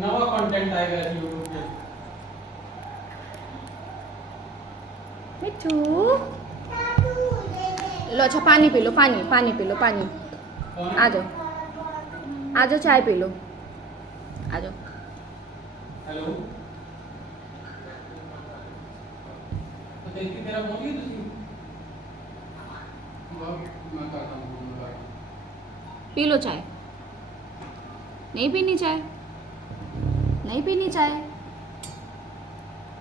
नवा कंटेंट आएगा यूट्यूब पे। मिठू लो, अच्छा पानी पी लो, पानी पानी पी लो, पानी। आ जाओ, आ जाओ, चाय पी लो, आ जाओ। हेलो, तो देखिए तेरा बोल गई तुसी मैं करता हूँ। पी लो चाय। नहीं पीनी चाय, नहीं पीनी चाय।